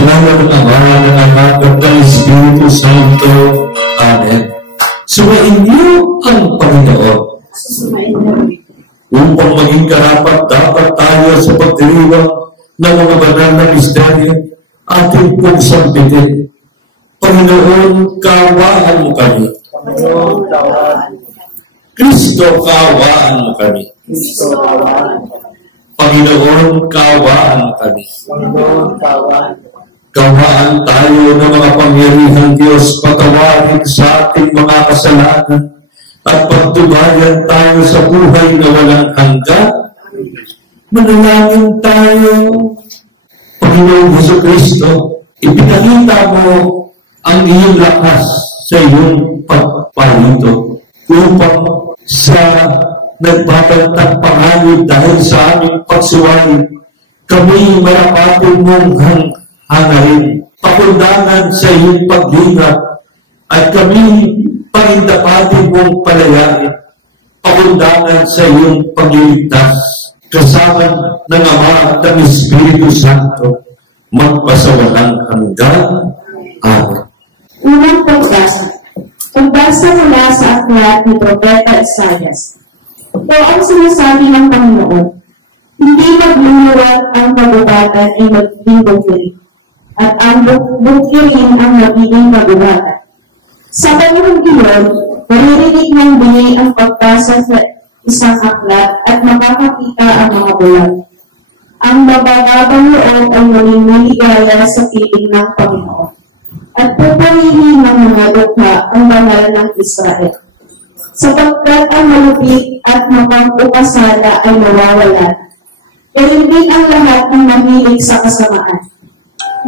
Sa ngalan ng Ama, ng Anak, at ng Espiritu Santo. Amen. Sumain niyo ang Panginoon. Upang maging karapat-dapat tayo sa pagdiriwang ng mga banal na misteryo, ating pong sambitin. Panginoon, kaawaan mo kami. Kristo, kaawaan mo kami. Panginoon, kaawaan mo kami. Kaawaan tayo ng mga pangyarihang Diyos, patawarin sa ating mga kasalanan at pagtubayan tayo sa buhay na walang hanggan. Manalangin tayo. Panginoon Jesucristo, ipinakita mo ang iyong lakas sa iyong pagpalito upang sa nagbabaltang panganib dahil sa aming pagsuway, kami marapatin mong hangarin, pakundangan sa iyong paglingap, at kami parindapatin mong palayain, pakundangan sa iyong pagliligtas, kasama ng Ama at ng Espiritu Santo, magpasawalang hanggan. Amen. Unang pagbasa. Pagbasa mula sa aklat ni Propeta Isaias. Ito ang sinasabi ng Panginoon, hindi magluluwag ang kagubatan ay magiging bukiri, at ang bukirin ang magiging kagubatan. Sa panahon iyon, maririnig ng bingi ang pagbasa sa isang aklat at makakakita ang mga bulag. Ang mabababang loob ay maging maligaya sa piling ng Panginoon, at pupurihin ng mga dukha ang banal ng Israel. Sapagkat ang malupit at mapang-ukasala ay nawawalan, gayon din ang lahat ng mahilig sa kasamaan.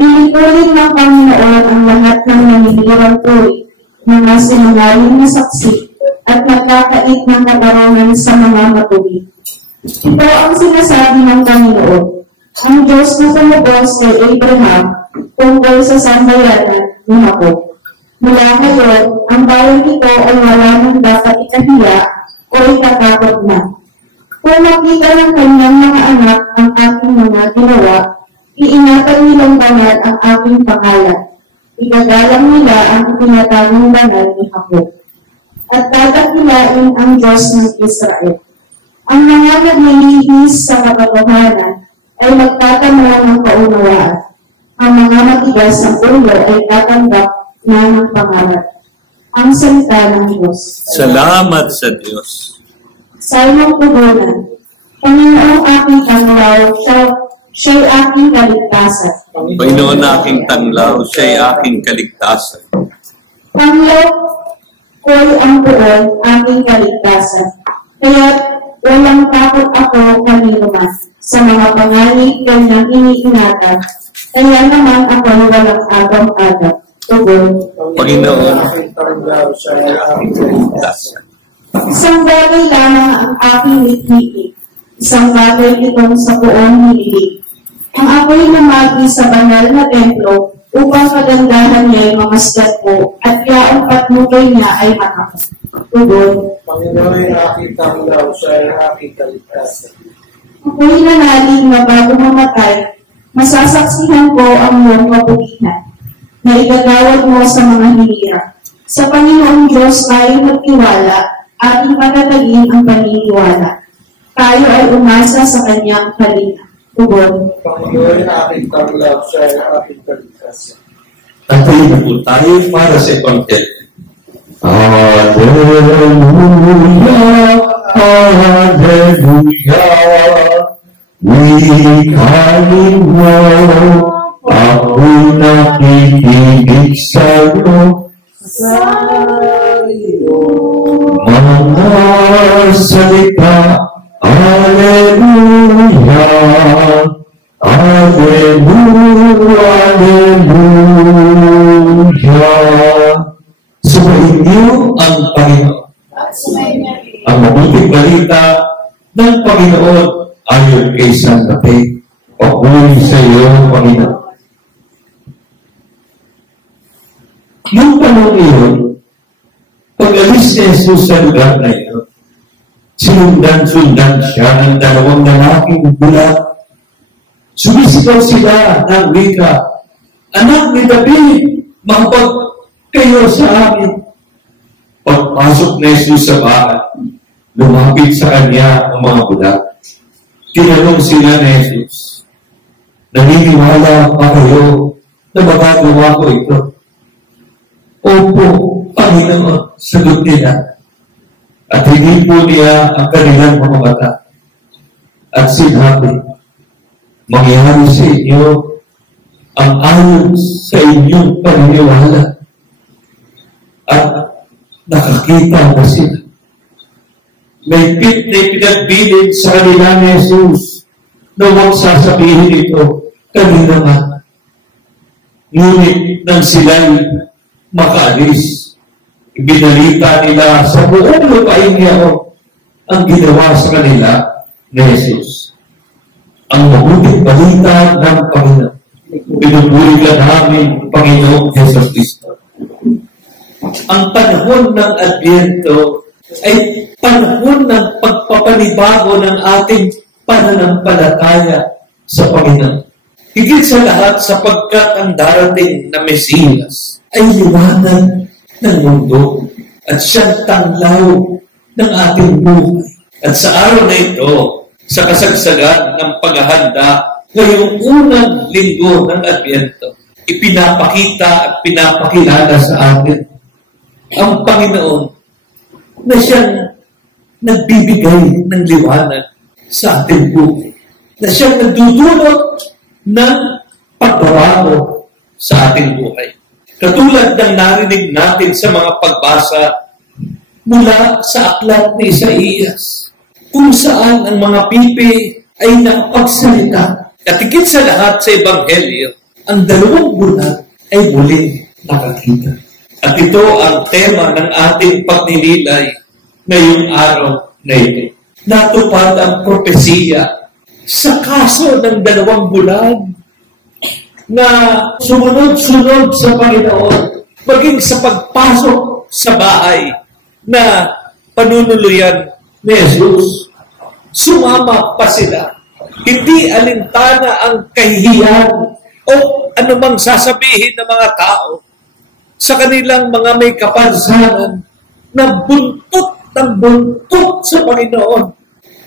Lilipulin ng Panginoon ang lahat ng naninirang turi, mga sinungaling na saksi, at nagkakait ng katarungan sa mga matuwid. Ito ang sinasabi ng Panginoon, ang Diyos na tumubos kay Abraham tungkol sa sambayanan ni Jacob. Mula ngayon, ang bayan ito ay wala nang dapat ikahiya o ikatakot na. Kung makita ng kanyang mga anak ang aking mga ginawa, iingatan nilang banal ang aking pangalan. Igagalang nila ang itinatawang banal ni Jacob. At dadakilain ang Diyos ng Israel. Ang mga naglilihis sa katotohanan ay magtatamo ng kaunawaan. Ang mga matigas sa ulo ay tatanggap na ng pangalan. Ang salita ng Diyos. Salamat sa Diyos. Salmong Tugunan. Panginoong aking tanglaw, siya'y aking kaligtasan. Panginoon aking tanglaw, siya'y aking kaligtasan. Tanglaw ko'y ang buon, aking kaligtasan. Kaya walang takot ako kanino man. Sa mga panganig kanyang iniingatan, kaya naman ako'y walang agam-agam. Panginoon, aking kaligtasan. Isang bagay lamang ang aking itniki, isang bagay itong sa buong hilig. Ang ako'y namagi sa banal na templo upang kagandahan niya'y mamasdan ko at kaya ang patnubay niya ay makapag. Panginoon, aking tanglaw, siya'y aking kaligtasan. Ako'y nanalig na bago mamatay, masasaksihan ko ang iyong kabutihan na igagawad mo sa mga hinirang. Sa Panginoong Diyos tayo magtiwala, ating patatagin ang paniniwala. Tayo ay umasa sa kanyang kalinga. Panginoon, aking tanglaw, siya'y aking kaligtasan. Tatuloy po tayo para sa Ebanghelyo. Hallelujah, Hallelujah, wikahin mo, ako'y nakikinig sa'yo, mga salita, Hallelujah, Hallelujah, Hallelujah. Sumayin niyo ang Panginoon. Ang mabuting balita ng Panginoon ayon kay San Mateo. Pagpuri sa iyo, Panginoon. Yung panahon iyon, pag-alis ni Jesus sa lugar na iyon, sinundan siya ng dalawang lalaking bulag. Sumisigaw sila ng wika, Anak ni David, magbag kayo sa amin. Pagpasok na Jesus sa bahay, lumapit sa kanya ang mga budak. Tinanong sila ni Jesus, naniniwala pa kayo na magagawa ko ito? Opo, Panginoon, sagot nila. At hindi po niya ang kanilang mga mata. At sinabi, mangyari sa inyo ang ayon sa inyong paniniwala. At nakakita na sila. May pinagbilin sa kanila ni Jesus na huwag sasabihin ito kanina nga. Ngunit nang sila'y makaalis, ibinalita nila sa buong lupain niya ang ginawa sa kanila ni Jesus. Ang mabuting balita ng Panginoon. Pinupuri ka namin, Panginoon Jesus Cristo. Ang panahon ng Adbyento ay panahon ng pagpapanibago ng ating pananampalataya sa Panginoon. Higit sa lahat sapagkat ang darating na Mesiyas ay liwanag ng mundo at siyang tanglaw ng ating buhay. At sa araw na ito, sa kasagsagan ng paghahanda ngayong unang linggo ng Adbyento, ipinapakita at pinapakilala sa atin ang Panginoon na siyang nagbibigay ng liwanag sa ating buhay. Na siyang nagdudulot ng pagbabago sa ating buhay. Katulad ng narinig natin sa mga pagbasa mula sa aklat ni Isaías, kung saan ang mga pipi ay nakapagsalita. At higit sa lahat sa Ebanghelyo, ang dalawang bulag ay muling nakakita. At ito ang tema ng ating pagninilay ngayong araw na ito. Natupad ang propesiya sa kaso ng dalawang bulag na sumunod-sunod sa Panginoon, maging sa pagpasok sa bahay na panunuluyan ni Jesus. Sumama pa sila. Hindi alintana ang kahihiyan o anumang sasabihin ng mga tao sa kanilang mga may kapansanan na buntot ng buntot sa Panginoon.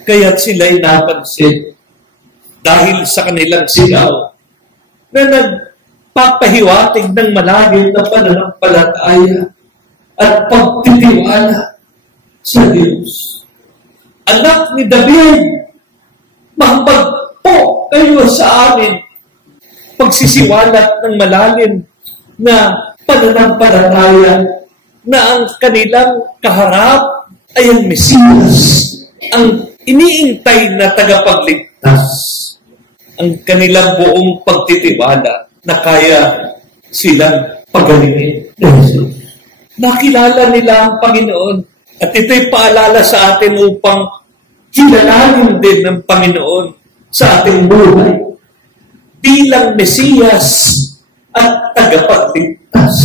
Kaya't sila'y napansin dahil sa kanilang sigaw na nagpapahiwatig ng malalim na pananampalataya at pagtitiwala sa Diyos. Anak ni David, mahambag po kayo sa amin. Pagsisiwalat ng malalim na pananampalataya na ang kanilang kaharap ay ang Mesiyas, ang iniintay na tagapagligtas, ang kanilang buong pagtitiwala na kaya silang pagalingin. Nakilala nila ang Panginoon at ito'y paalala sa atin upang kilalanin din ng Panginoon sa ating buhay bilang Mesiyas at tagapagligtas.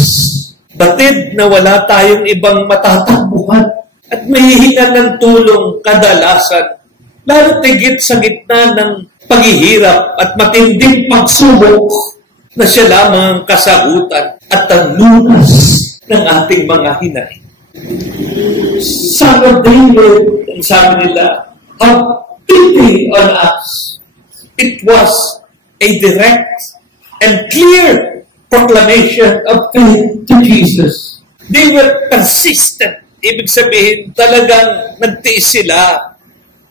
Batid na wala tayong ibang matatakbuhan at mahihingan ng tulong kadalasan, lalo tigit sa gitna ng paghihirap at matinding pagsubok na siya lamang ang kasagutan at ang lunas ng ating mga hinaing. Son of David, ang sabi nila, have pity on us. It was a direct and clear proclamation of faith to Jesus. They were consistent. Ibig sabihin, talagang nagtiis sila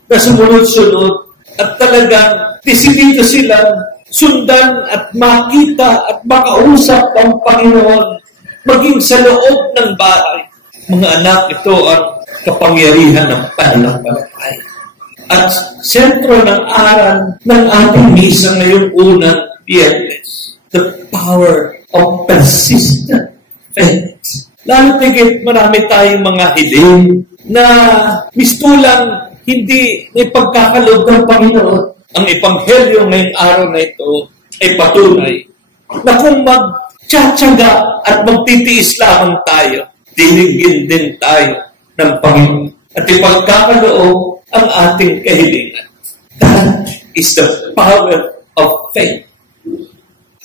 na sumunod-sunod at talagang desidido silang sundan at makita at makausap ang Panginoon maging sa loob ng bahay. Mga anak, ito ang kapangyarihan ng pananampalataya. At sentro ng aral ng ating misa ngayong unang Biyernes, the power of persistent faith. Lalo tigit marami tayong mga hiling na mistulang hindi may pagkakaloob ng Panginoon. Ang Ebanghelyo ngayong araw na ito ay patunay na kung magtsatsaga at magtitiis lamang tayo, dinigin din tayo ng Panginoon at ipagkakaloob ang ating kahilingan. That is the power of faith.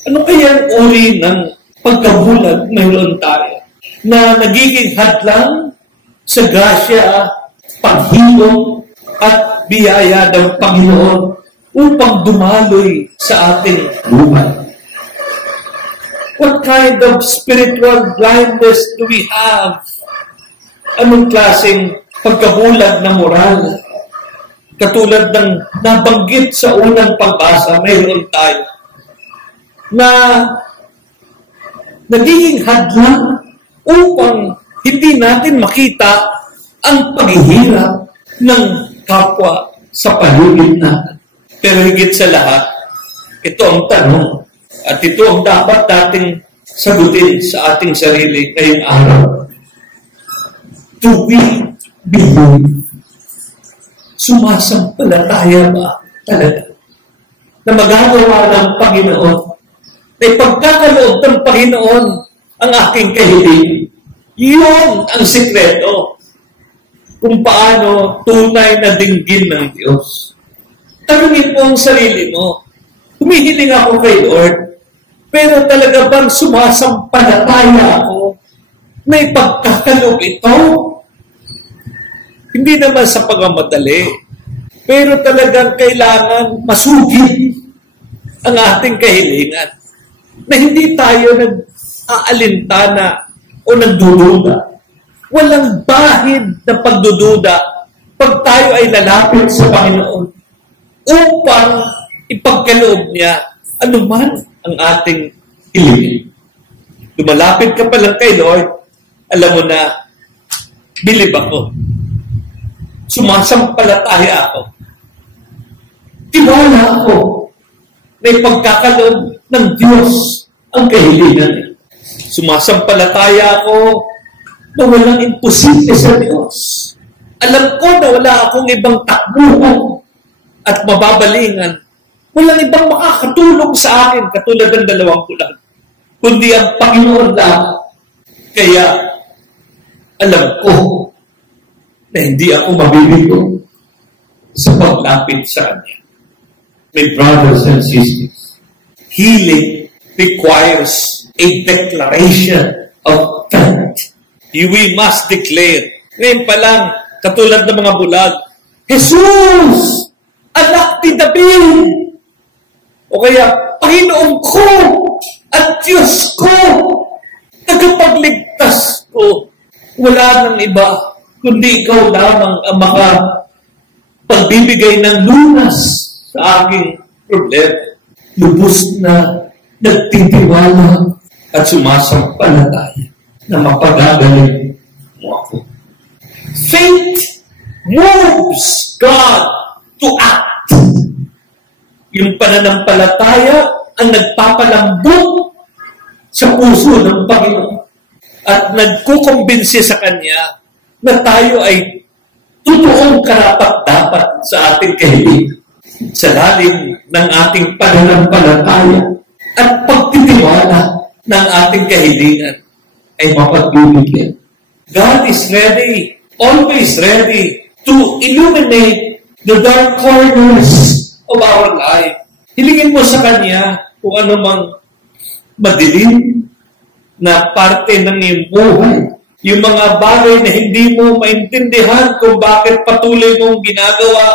Ano kaya ang uri ng pagkabulag mayroon tayo na nagiging hadlang sa grasya, paghilom at biyaya ng Panginoon upang dumaloy sa ating buhay? What kind of spiritual blindness do we have? Anong klaseng pagkabulag na moral? Katulad ng nabanggit sa unang pagbasa, mayroon tayo na nagiging hadlang upang hindi natin makita ang paghihirap ng kapwa sa paligid natin. Pero higit sa lahat, ito ang tanong at ito ang dapat nating sagutin sa ating sarili ngayong araw. Do we believe? Sumasampalataya ba talaga na magagawa ng Panginoon, na ipagkakaloob ng Panginoon ang aking kahilingan? Yun ang sikreto kung paano tunay na dinggin ng Diyos. Tanungin mo ang sarili mo, humihiling ako kay Lord, pero talaga bang sumasampalataya ako na ipagkakaloob ito? Hindi naman sa pagmamadali, pero talagang kailangan masugid ang ating kahilingan na hindi tayo nag-aalintana o nagdududa. Walang bahid na pagdududa pag tayo ay lalapit sa Panginoon upang ipagkaloob niya anuman ang ating hilingin. Lumalapit ka pa lang kay Lord, alam mo na, believe ako. Sumasampalataya ako. Tiwala ako na ipagkakaloob ng Diyos ang kahilingan niya. Sumasampalataya ako na walang imposible sa Diyos. Alam ko na wala akong ibang takbuhan at mababalingan. Walang ibang makakatulong sa akin katulad ng 2 bulan, kundi ang Panginoon lang. Kaya alam ko na hindi ako mabibigo sa paglapit sa Kanya. My brothers and sisters, healing requires a declaration of faith. We must declare. Ngayon pa lang, katulad ng mga bulag, Jesus! Anak ni David! O kaya, Panginoon ko at Diyos ko! Tagapagligtas ko! Wala nang iba, kundi ikaw lamang ang makapagbibigay ng lunas sa aking problema. Lubos na nagtitiwala at sumasampalataya na mapagagaling mo ako. Faith moves God to act. Yung pananampalataya ang nagpapalambot sa puso ng Panginoon at nagkukumbinsi sa Kanya na tayo ay totoong karapat-dapat sa ating kahilingan sa lalim ng ating pananampalataya at pagtitiwala ng ating kahilingan ay mapagbibigyan. God is ready, always ready to illuminate the dark corners of our life. Hilingin mo sa Kanya kung ano mang madilim na parte ng iyong buhay. Yung mga bagay na hindi mo maintindihan kung bakit patuloy mong ginagawa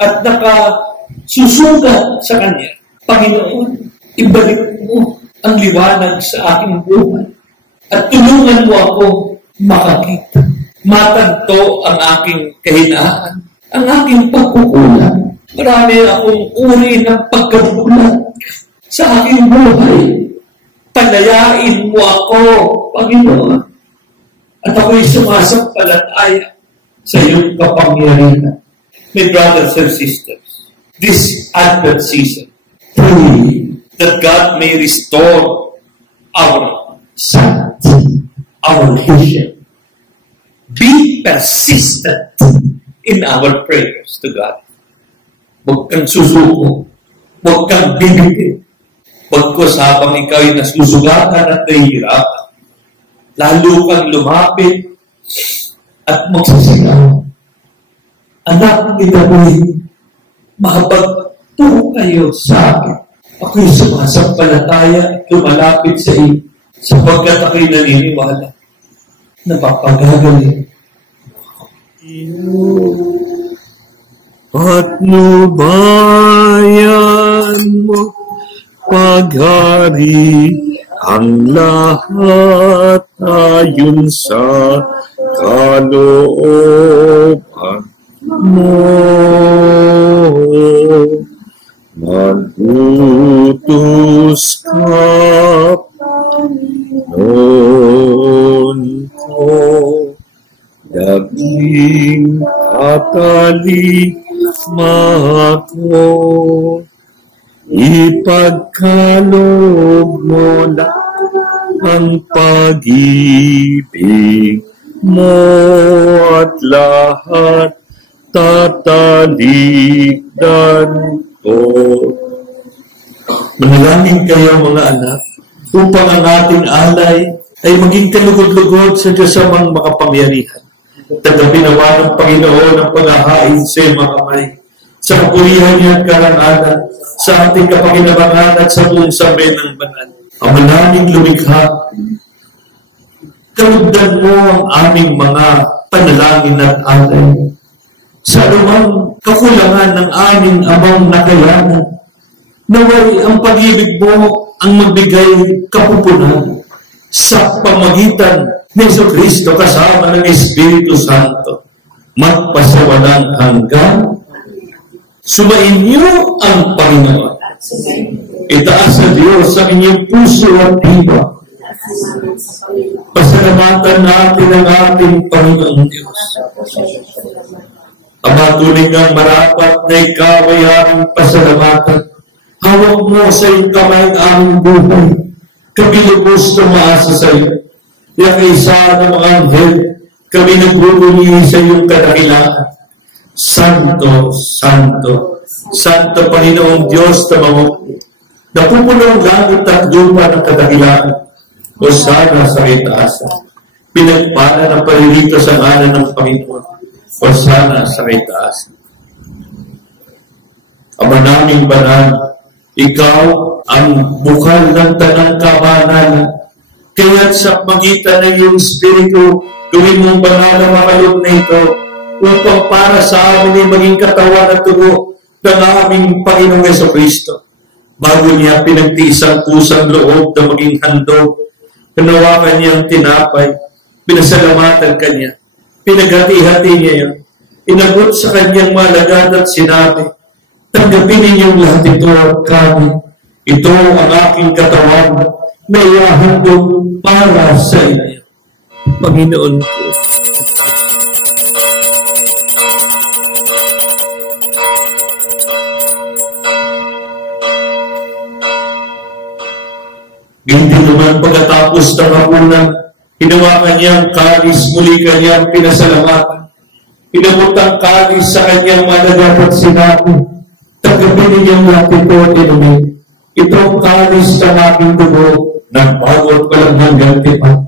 at nakasusugat sa Kanya. Panginoon, ibalik mo ang liwanag sa aking buhay at tulungan mo ako makakita. Matagto ang aking kahinaan, ang aking pagkukulang. Marami akong uri ng pagkabulag sa aking buhay. Palayain mo ako, Panginoon. At ako'y sumasampalataya sa iyong kapangyarihan. My brothers and sisters, this Advent season, pray that God may restore our sight, our vision. Be persistent in our prayers to God. Huwag kang susuko. Huwag kang bibigin. Pagkos habang ikaw ay nasusugatan at nahihirapan, lalo kang lumapit at magsasigaw. Anak ni David, makapagturo kayo sa akin Ako'y sumasampalataya, lumalapit sa iyo, sapagkat ako'y naniniwala na papagagaling at nubayan mo paghari ang lahat ayon sa kalooban mo. Magutos ka, Panginoon ko, daging katalikma ko, ipagkaloob mo lang ang pag-ibig mo at lahat tatalikdan ko. Manalangin kayo mga anak, upang ang ating alay ay maging kalugod-lugod sa Diyos amang makapangyarihan. Tagapin nawa ng Panginoon ang paghahain sa mga kamay, sa kapurihan niya at karangalan, sa ating kapakinabangan at sa buong sabi ng banal. Ang manaming lumikha, kalugdan mo ang aming mga panalangin at alay. Sa anumang kakulangan ng aming amang nakayanan, naway ang pag-ibig mo ang magbigay kapupunan sa pamagitan ni Jesucristo kasama ng Espiritu Santo, magpasawalang hanggan. Sumainyo ang Panginoon. Itaas sa Diyos ang inyong puso at diwa. Pasalamatan natin ang ating Panginoong Diyos. Ama, tunay ng marapat na ikaw ay aming pasalamatan. Hawak mo sa iyong kamay ang aming buhay. Kabilubos tumaasa sa iyo. Kaya kaisa ng mga anghel, kami nagbubunyi sa iyong kadakilaan. Santo, Santo, Santo Panginoong Diyos na mamukli. Napupuno ang langit at lupa ng kadakilaan. O sana sa itaasan. Pinagpala ng paririto sa ngalan ng Panginoon. O sana sa itaasan. Ama naming banal, ikaw ang bukal ng tanang kabanalan. Kaya't sa magitan ng iyong Espiritu, gawin mong banal ang makalog na ito upang para sa amin ay maging katawan at tugo ng aming Panginoong Jesucristo. Bago niya pinagtiis ang pusang loob na maging handog, pinawakan niyang tinapay, pinasalamatan kanya, pinaghati-hati niya yun, inabot sa kanyang malagad at sinabi, tanggapin ninyong lahat ito at kami. Ito ang aking katawan na ihahandog para sa inyo. Panginoon ko, hindi naman pagkatapos ng hapunan, hinawakan niya ang kalis, muli kanyang pinasalamatan. Inabot ang kalis sa kanyang malagad at sinabi, tanggapin ninyong lahat ito at inumin. Ito ang kalis ng aking dugo ng bago at walang hanggang tipan.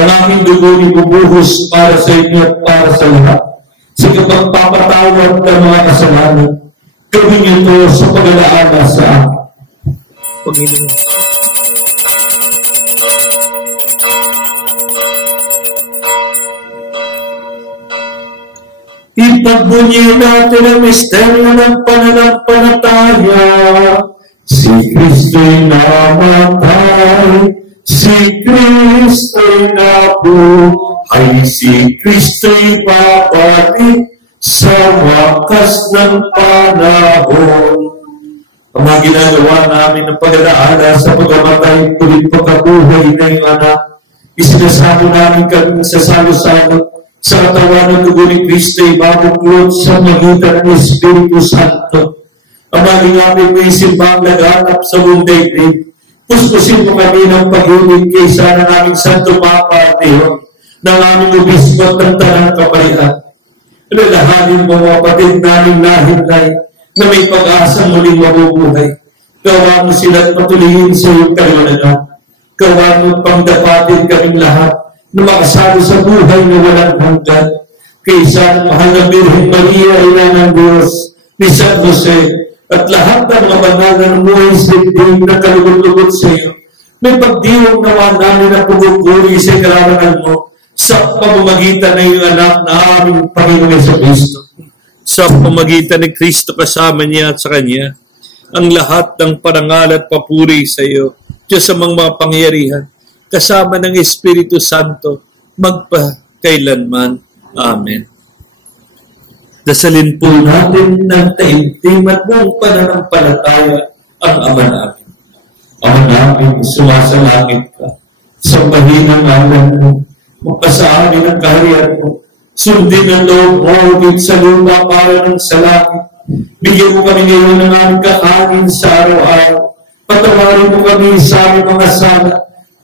Ang aking dugo ibubuhos para sa inyo at para sa lahat. Sa kapagpapatawad ng mga kasalanan, gawin niyo ito sa pag-alaala sa akin. Panginoon. Ipagbunyi natin ang misteryo ng pananampalataya. Si Kristo'y namatay, si Kristo'y nabuhay, si Kristo'y babalik sa wakas ng panahon. Ang mga ginagawa namin ng pag-alaala sa pagkamatay, tuloy pagkabuhay na yung anak, isinasamo namin kami sa salo-salo sa katawan ng dugo ni Kristo ay mabuklod sa magitan ng Espiritu Santo. Ang malingapin mo yung simbang nag-aanap sa buong daigdig. Puspusin mo kami ng pag-ibig kaysa ng aming Santo Papa at Leon, ng aming obispo at ng tanang kapayaan. Lalahanin mo mga kapatid naming lahit-lay na may pag-asa muling mabubuhay. Gawa mo sila at patuloyin sa iyong kaliwanagan. Gawa mo pangdapatin kaming lahat na makasalo sa buhay na walang hanggan. Kaysa mahal na Birhen Maria, ina ng Diyos, ni San Jose, At lahat ng mga banalan mo ay sindig na kalugod-lugod sa iyo. May pagdiwang nawa namin na pumupuri sa karangalan mo sa pamamagitan ng iyong anak na aming Panginoon sa Kristo. Sa pamamagitan ni Kristo kasama niya at sa Kanya, ang lahat ng parangal at papuri sa iyo, Diyos sa mga pangyarihan, kasama ng Espiritu Santo, magpakailanman. Amen. Dasalin po natin ng taimtim at buong pananampalataya ang Ama namin. Ama namin, sumasalangit ka. Sambahin ang ngalan mo. Magpasa amin ang kaharian mo. Sundin ang loob mo sa lupa para ng sa langit. Bigyan mo kami ngayon ng aming kakanin sa araw-araw. Patawarin mo kami sa aming mga sala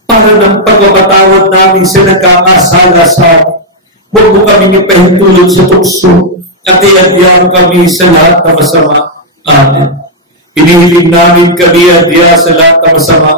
para ng pagpapatawad namin sa nagkakasala sa amin. Huwag mo kami ipahintulot sa tukso at iadya kami sa lahat na masama. Amen. Hinihiling namin kami adya sa lahat na masama.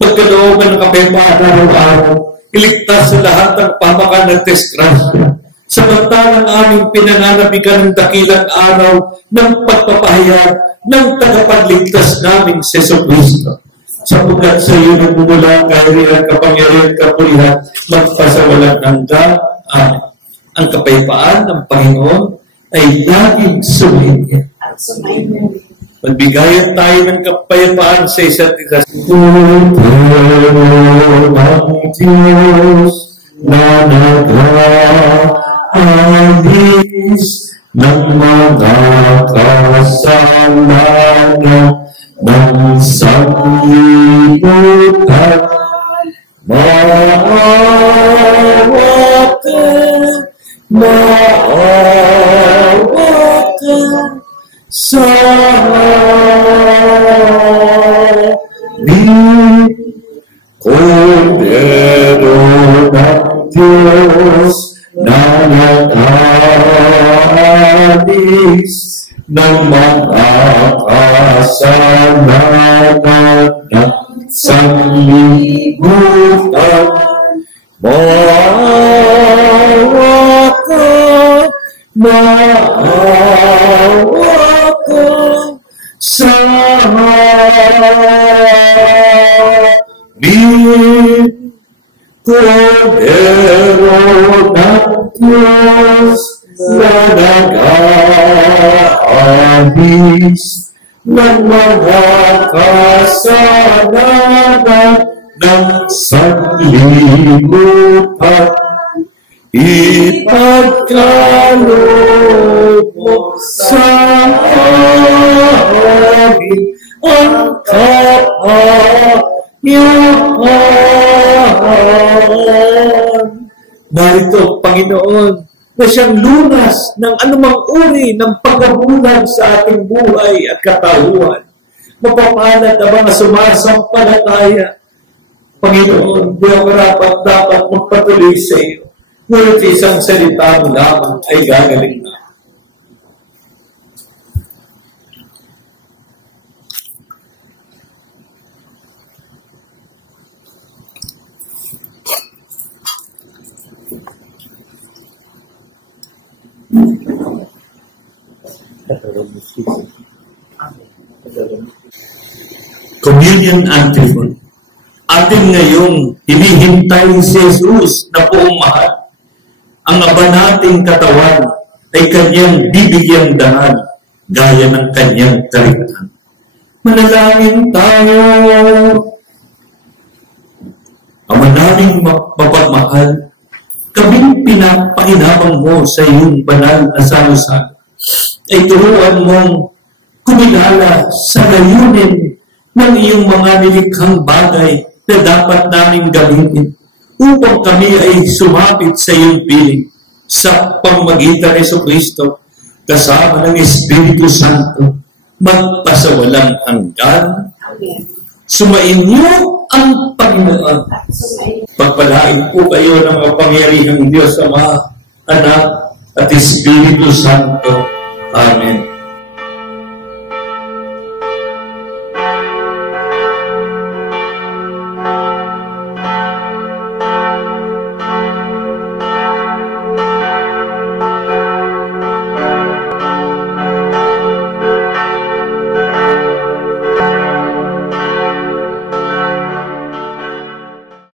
Pagkalooban ng kapayapaan araw-araw, iligtas sa lahat ng pamakan at disgrasya. Samantalang aming pinananabigan ng dakilang araw ng pagpapahayag ng tagapagligtas namin si Jesucristo. Sapagkat sa iyo nagmumula kaharian, kapangyarihan, kapulihan, magpasawalang hanggan. Amen. Ang kapayapaan ng Panginoon ay laging sumainyo. Magbigayan tayo ng kapayapaan sa isa't isa. Puro ng Diyos na nag-aalis ng mga kasalanan ng sanlibutan. Maawa ka, sa amin. Kordero ng Diyos na nag-aalis ng mga kasalanan ng sanlibutan. Maawa ka, sa amin. Kordero ng Diyos na nag-aalis ng mga kasalanan ng sanlibutan. Ipagkaloob mo sa amin ang kapayapaan. Narito, Panginoon, na siyang lunas ng anumang uri ng pagkabulag sa ating buhay at katauhan. Mapapalad ang mga sumasampalataya. Panginoon, di ako dapat magpatuloy sa iyo. Ngunit isang salita mo lamang ay gagaling na. Communion Antiphon. Atin ngayong hinihintay si Jesus na buong mahal. Ang aba nating katawan ay kanyang bibigyang dahal gaya ng kanyang kaligtasan. Manalangin tayo. Ama naming mapagmahal, kaming pinapakinabang mo sa iyong banal na salusal ay turuan mong kumilala sa layunin ng iyong mga nilikhang bagay na dapat naming gamitin upang kami ay sumapit sa iyong piling sa pamamagitan ni Jesucristo kasama ng Espiritu Santo magpasawalang hanggan. Sumainyo ang Panginoon. Pagpalain po kayo ng makapangyarihang Diyos Ama, Anak at Espiritu Santo. Amen.